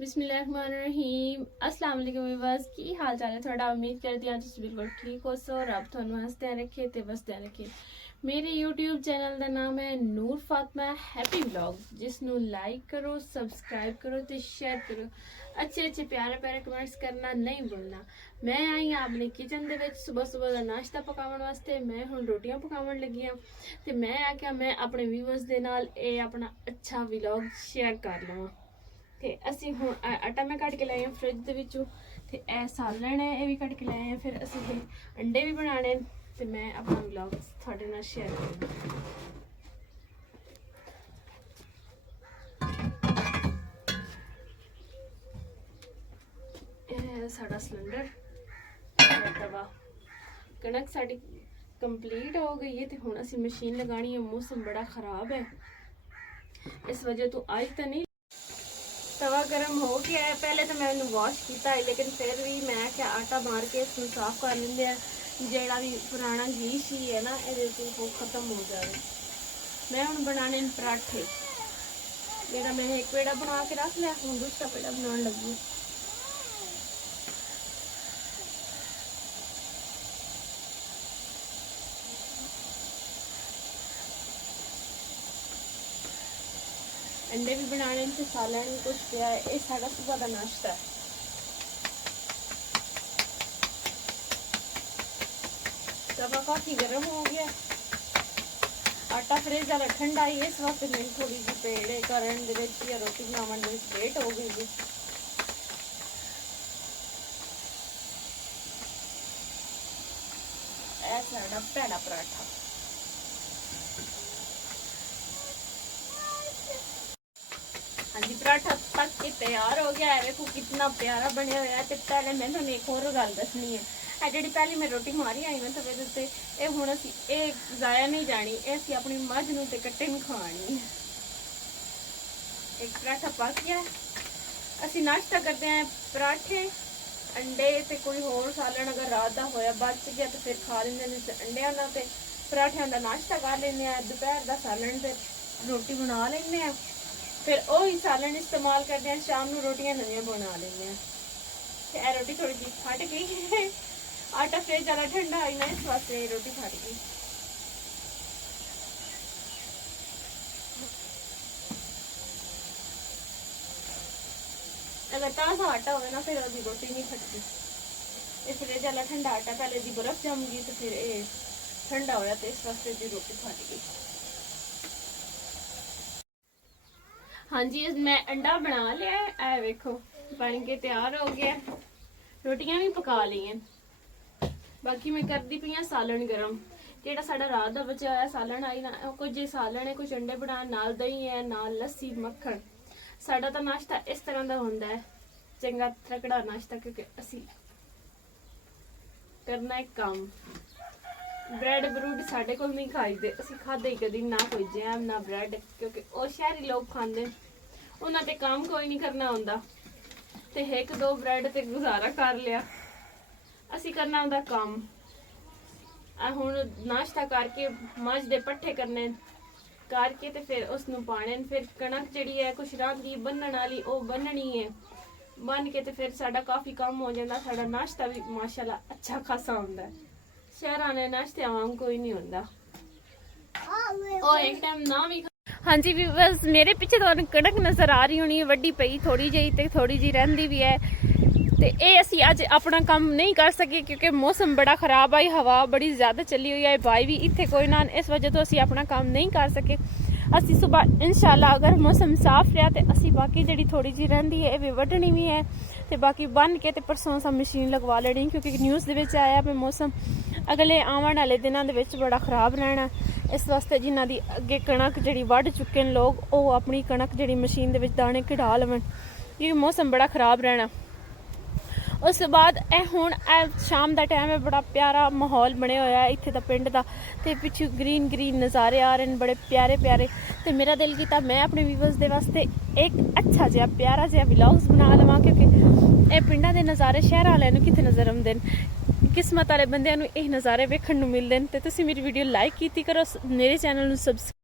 बिस्मिल्लाहिर्रहमानिर्रहीम अस्सलाम वालेकुम व्यूअर्स की हाल चाल है थोड़ा उम्मीद करती हूं तुम बिल्कुल ठीक हो सो रब ਤੁਹਾਨੂੰ ਹੱਸਦੇ ਰੱਖੇ ਤੇ ਵਸਦੇ ਰੱਖੇ। ਮੇਰੇ YouTube ਚੈਨਲ ਦਾ ਨਾਮ ਹੈ ਨੂਰ ਫਾਤਮਾ हैप्पी व्लॉग, जिस ਨੂੰ लाइक करो, सब्सक्राइब करो ਤੇ शेयर करो। अच्छे प्यारे कमेंट्स करना नहीं भूलना। मैं आई हाँ अपने किचन ਦੇ ਵਿੱਚ सुबह ਦਾ ਨਾਸ਼ਤਾ ਪਕਾਉਣ ਵਾਸਤੇ। ਮੈਂ ਹੁਣ ਰੋਟੀਆਂ ਪਕਾਉਣ ਲੱਗੀ ਹਾਂ ਤੇ ਮੈਂ ਆਖਿਆ ਮੈਂ ਆਪਣੇ ਵੀਵਰਸ ਦੇ ਨਾਲ ਇਹ ਆਪਣਾ ਅੱਛਾ ਵਲੌਗ ਸ਼ੇਅਰ ਕਰ ਲਵਾਂ। ਤੇ ਅਸੀਂ ਹੁਣ ਆਟਾ ਮੈਂ ਕੱਢ ਕੇ ਲਾਇਆ ਫ੍ਰਿਜ ਦੇ ਵਿੱਚੋਂ ਤੇ ਇਹ ਸਾਲਣ ਹੈ ਇਹ ਵੀ ਕੱਢ ਕੇ ਲਾਇਆ। ਫਿਰ ਅਸੀਂ ਅੰਡੇ ਵੀ ਬਣਾਣੇ ਤੇ ਮੈਂ ਆਪਣਾ ਵਲੌਗ ਤੁਹਾਡੇ ਨਾਲ ਸ਼ੇਅਰ ਕਰਾਂਗਾ। ਇਹ ਸਾਡਾ ਸਿਲੰਡਰ ਤਵਾ ਕਣਕ ਸਾਡੀ ਕੰਪਲੀਟ ਹੋ ਗਈ ਹੈ ਤੇ ਹੁਣ ਅਸੀਂ ਮਸ਼ੀਨ ਲਗਾਣੀ ਹੈ। ਮੌਸਮ ਬੜਾ ਖਰਾਬ है, इस वजह तो आज तो नहीं। तवा गर्म हो गया है, पहले तो मैं वॉश किया है लेकिन फिर भी मैं क्या आटा मार के इसमें साफ कर लेंगे जेड़ा भी पुराना घी शी है ना ये वो खत्म हो जाए। मैं हूँ बनाने पराठे, जेड़ा मैंने एक पेड़ा बना के रख लिया हूँ दूसरा पेड़ा बनाने लगी। अंडे भी बनाने से सालन भी कुछ पिया है। ये सारा सुबह का नाश्ता है। तवा काफी गर्म हो गया, आटा फ्रिज वाला ठंडा ही इस वक्त मैं थोड़ी सी पेड़े करन दे विच या रोटी बनावन दे विच लेट हो गई। ऐसा पैड़ा पराठा हाँ जी पराठा पक के तैयार हो गया है। देखो कितना प्यारा बनया हुआ है। तो पहले मैं थोड़ी एक और गल दसनी है, जी पहली मैं रोटी मारी आई मैं तवे उत्ते ये हुण असीं ये जाया नहीं जानी, ये असीं अपनी मझ नूं ते कट्टे नूं खानी। एक पराठा पक गया, असीं नाश्ता करते हैं पराठे अंडे ते कोई होर सालन अगर रात दा होया बच गया तो फिर खा लेंदे ने। अंडियां दा ते पराठियां दा नाश्ता कर लेंदे आ, दोपहर दा सालन ते रोटी बना लेंदे आ, फिर वही सालन इस्तेमाल करते हैं, शाम को रोटियां नवियां बना लेंगे। ये रोटी थोड़ी जी फट गई है, आटा फ्रिज वाला ठंडा आई ना इस वास्ते रोटी फट गई। अगर ताज़ा आटा हो ना फिर अभी रोटी नहीं फटती। ये फ्रिज वाला ठंडा आटा पहले दी बर्फ जम गई तो फिर ये ठंडा होया तो इस वास्ते दी रोटी फट गई। हाँ जी मैं अंडा बना लिया है, ऐ वेखो बन के तैयार हो गया। रोटियां भी पका ली हैं, बाकी मैं करती पई हां सालन गरम। जेड़ा साडा रात दा बचा होया सालन आई ना कुछ जे सालन है कुछ अंडे बना नाल दही है नाल लस्सी मक्खन। साडा तो नाश्ता इस तरह का होंदा है, चंगा तकड़ा नाश्ता, क्योंकि असी करना है काम। ब्रेड ब्रूड साडे कोल नहीं खाईदे, असी खादे ही कदी ना कोई जैम ना ब्रेड, क्योंकि वो शहरी लोग खांदे उन्हां ते काम कोई नहीं करना हुंदा ते एक दो ब्रेड ते गुजारा कर लिया। असी करना हुंदा काम। हुण नाश्ता करके मझ दे पट्ठे करने करके ते फिर उसनूं पाने, फिर कणक जिहड़ी है कुछ रांदी बन्नण वाली वो बन्नणी है, बन के ते फिर साडा काफ़ी काम हो जांदा। साडा नाश्ता भी माशाअल्लाह अच्छा खासा हुंदा है। शहरां दे नाश्ते आम कोई नहीं होंदा और एक टाइम ना भी। हाँ जी बस मेरे पीछे तो कणक नजर आ रही होनी है, वड्डी पई थोड़ी जी ते थोड़ी जी रहिंदी भी है। ते ये असी अज अपना काम नहीं कर सके क्योंकि मौसम बड़ा खराब आई, हवा बड़ी ज़्यादा चली हुई है, भाई भी इत्थे कोई ना, इस वजह तो असी अपना काम नहीं कर सके। असी सुबह इंशाल्लाह अगर मौसम साफ रहा तो असी बाकी जी थोड़ी जी रहिंदी है भी वड्डनी भी है ते बाकी बन के ते परसों असां मशीन लगवा लेनी, क्योंकि न्यूज़ दे विच आया भी मौसम अगले आवन वाले दिनों दे विच बड़ा खराब रहना। इस वास्ते जिन्हां दी अगे कणक जिहड़ी वढ चुके हैं लोग वो अपनी कणक जिहड़ी मशीन दे विच दाने कढा लवन, क्योंकि मौसम बड़ा खराब रहना। उस बाद हुण शाम का टाइम है, बड़ा प्यारा माहौल बनया होया है इत्थे दा पिंड दा ते पिछू ग्रीन ग्रीन नज़ारे आ रहे हैं बड़े प्यारे प्यारे। तो मेरा दिल कीता मैं अपने व्यूअर्स दे वास्ते एक अच्छा जिहा प्यारा जिहा व्लॉग्स बना लवां, क्योंकि ये पिंडां दे नज़ारे शहर वालियां नूं कित्थे नज़र आउंदे ने, किस्मत वाले बंदियां नूं ये नज़ारे वेखण नूं मिलदे ने। ते तुसीं मेरी वीडियो लाइक कीती करो, मेरे चैनल नूं सब्सक्राइब